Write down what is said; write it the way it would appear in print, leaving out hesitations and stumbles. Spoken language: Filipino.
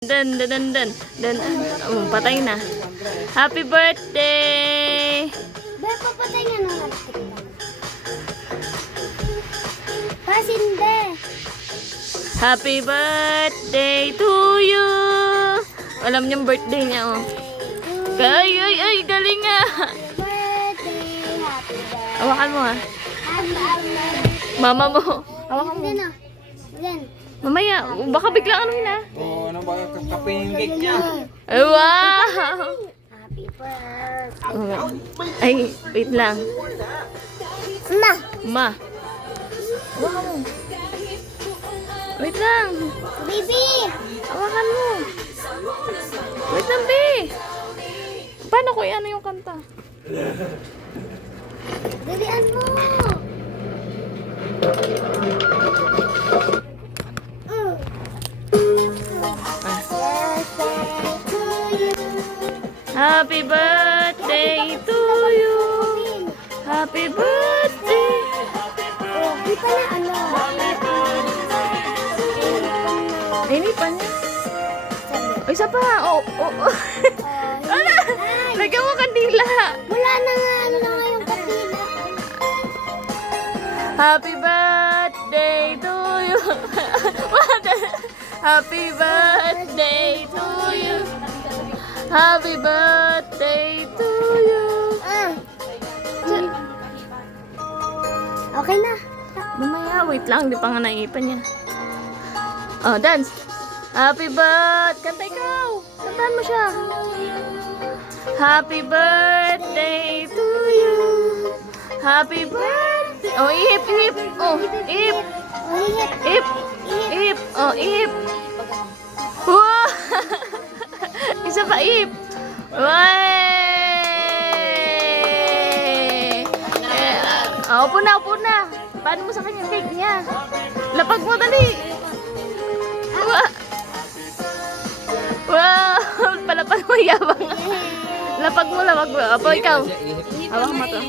Dan, dan, dan, dan, dan. Oh, patay na. Happy birthday! Ba, papatay na nung nag-tiktok. Pasinde. Happy birthday to you! Alam niyang birthday niya, oh. Ay, ay, ay, galing nga! Happy birthday. Happy birthday. Hawakan mo, ha? Happy birthday. Mama mo. Hawakan mo. Yan o. Yan. Mamaya, baka biglang ano yun, ha? Oo, ano ba yung kakapinggik niya? Ay, wow! Happy birthday. Ay, wait lang. Ma. Ma. Hawakan mo. Wait lang. Baby. Hawakan mo. Wait lang, be. Paano ko ano yung kanta? Dalian mo. Birthday to you. Happy birthday to you. Happy birthday. Oh, di pala ano. Ay, hindi pa niya. Ay, isa pa. Oh, oh, oh. Wala. Lagyan mo kandila. Wala na nga, ano na nga yung kapila. Happy birthday to you. Happy birthday to you. Happy birthday to you. Okay na. Mamaya, wait lang. Di pa nga naiipan niya. Oh, dance. Happy birthday. Kanta ikaw. Kantahan mo siya. Happy birthday to you. Happy birthday. Oh, ip, ip. Oh, ip. Ulit. Ip. Ip. Oh, ip. Wow. Isa pa, ip. Way. Upo na, upo na. Paano mo sa kanya cake niya? Lapag mo, dali. Wow. Wow. Palapag mo, yabang. Lapag mo, lapag mo. Apo, ikaw. Hawak mo to.